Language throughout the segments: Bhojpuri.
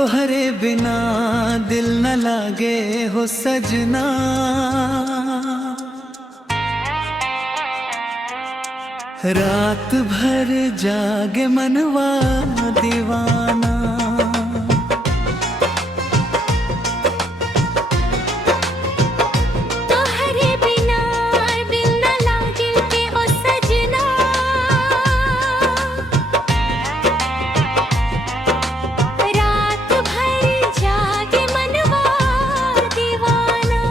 तोहरे बिना दिल न लागे हो सजना। रात भर जागे मनवा दीवाना। तोहरे बिना दिल न लागे के ओ सजना। रात भर जागे मनवा दीवाना।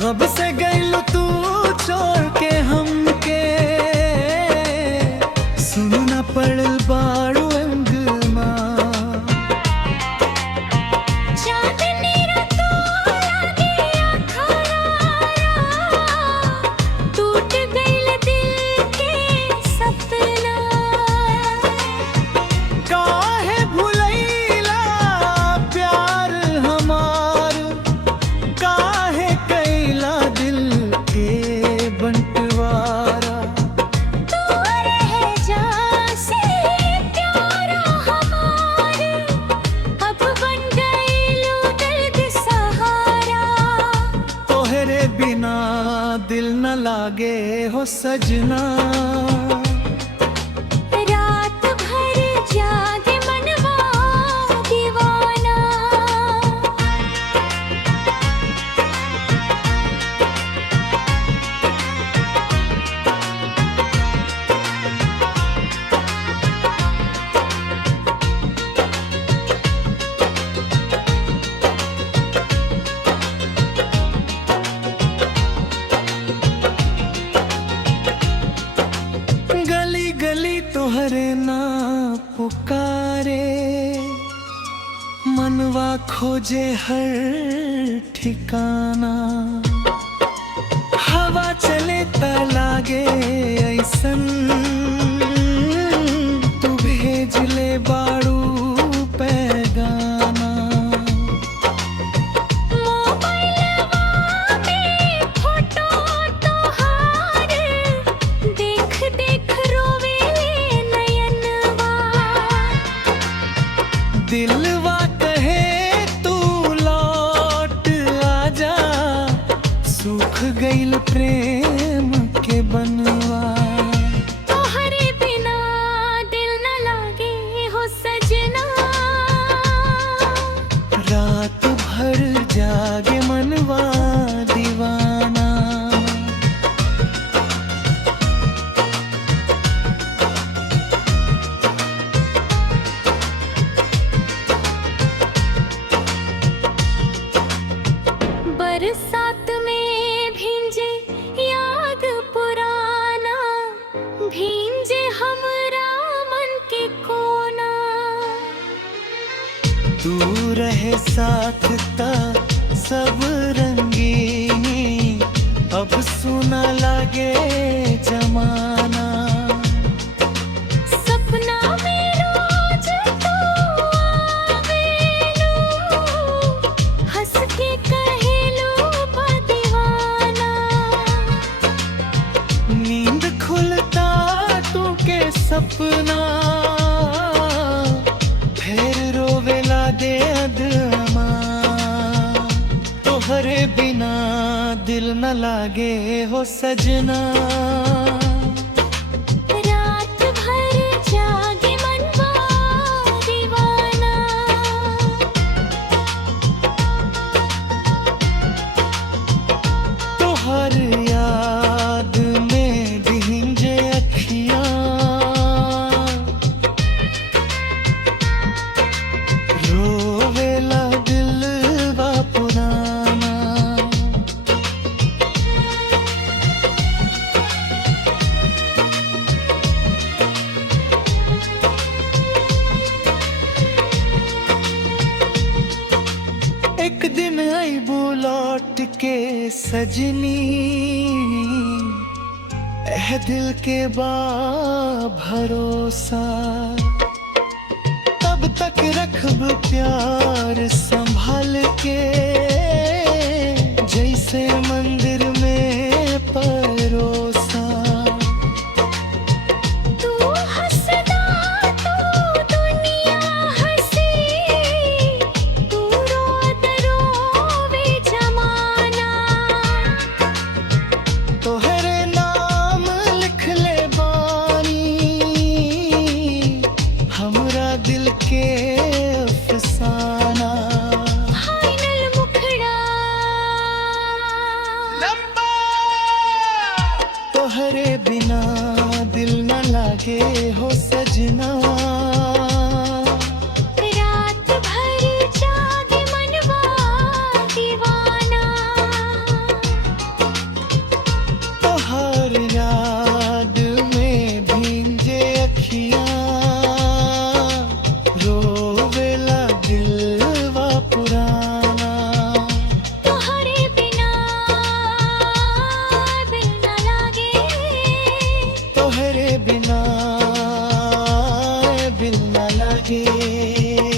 गब से गइलो तू छोड़ के हमके, सुनना पड़ल बाड़ू अंगना। चांदनी रातों लागे अखाड़ा, टूट गइल दिल के सपना। काहे भुलैला प्यार हमार, काहे कैला दिल के बंटवारा। तू रह जा से प्यारा हमार, अब बन गइलू दर्द सहारा। तोहरे बिना दिल न लागे हो सजना। रात भर जागे मनवा दीवाना। गली गली तोहरे ना पुकारे, मनवा खोजे हर ठिकाना। हवा चले त लागे ऐसन, तू भेज ले बाड़ू पैगाना। मोबाइलवा में फोटो तोहार, देख देख रोवे नयनवा। दिलवा कहे तू लौट आजा, सूख गइल प्रेम के बनवा। तोहरे बिना दिल न लागे हो सजना। रात भर जागे मनवा दीवाना। बरसात में भींजे याद पुराना, भींजे हमरा मन के कोना। तू रहे साथ ता सब रंगीनी, अब सुना लागे जमाना। सपना में रोज तू आवेलू, हंस के कहेलू दीवाना। नींद खुलता तू के सपना, फिर रोवेला दे अदमा। तोहरे बिना दिल न लागे हो सजना। रात भर जागे मनवा दीवाना। तोहर याद में भींजे अखियाँ, रोवेला दिलवा पुराना। एक दिन आईबू लौट के सजनी, एह दिल के बा भरोसा। तब तक रखब प्यार संभाल के, जैसे मंदिर में परोसा। के